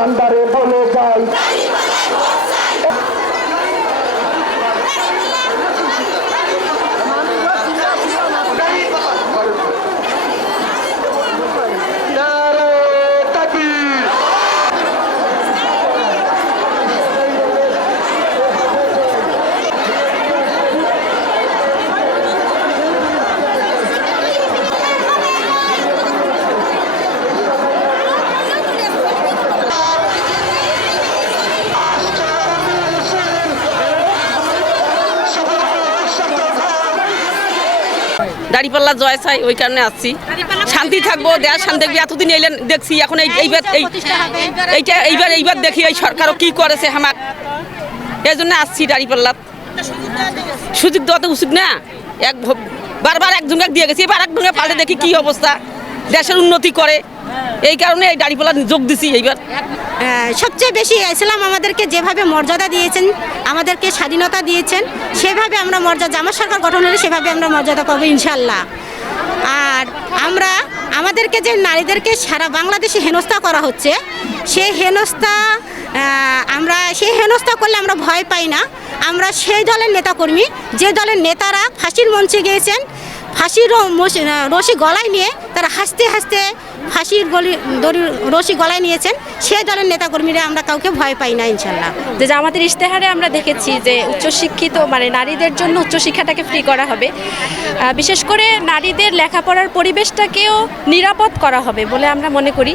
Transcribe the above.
দোকানদারে বলে যায় দাঁড়িপাল্লা জয় চাই, ওই কারণে আসছি। শান্তি থাকবো, দেশ শান্তি থাকবে। এতদিন এলেন দেখছি, এখন এইবার দেখি এই সরকারও কি করেছে আমার, এই জন্য আসছি দাঁড়িপাল্লা। সুযোগ দেওয়া তো উচিত না, বারবার একজনকে দিয়ে গেছি, এবার একজনকে পাল্টে দেখি কি অবস্থা, দেশের উন্নতি করে, এই কারণে এই দাঁড়িপাল্লা যোগ দিছি। এইবার সবচেয়ে বেশি ইসলাম আমাদেরকে যেভাবে মর্যাদা দিয়েছেন, আমাদেরকে স্বাধীনতা দিয়েছেন, সেভাবে আমরা মর্যাদা, আমার সরকার গঠন হলে সেভাবে আমরা মর্যাদা পাবো ইনশাল্লাহ। আর আমাদেরকে যে নারীদেরকে সারা বাংলাদেশে হেনস্থা করা হচ্ছে, সেই হেনস্থা করলে আমরা ভয় পাই না। আমরা সেই দলের নেতাকর্মী, যে দলের নেতারা ফাঁসির মঞ্চে গিয়েছেন, ফাঁসির রশি গলায় নিয়ে তারা হাসতে হাসতে ফাঁসির রশি গলায় নিয়েছেন, সেই দলের নেতাকর্মীরা আমরা কাউকে ভয় পাই না ইনশাল্লাহ। যে আমাদের ইশতেহারে আমরা দেখেছি যে উচ্চশিক্ষিত মানে নারীদের জন্য উচ্চশিক্ষাটাকে ফ্রি করা হবে, বিশেষ করে নারীদের লেখাপড়ার পরিবেশটাকেও নিরাপদ করা হবে বলে আমরা মনে করি।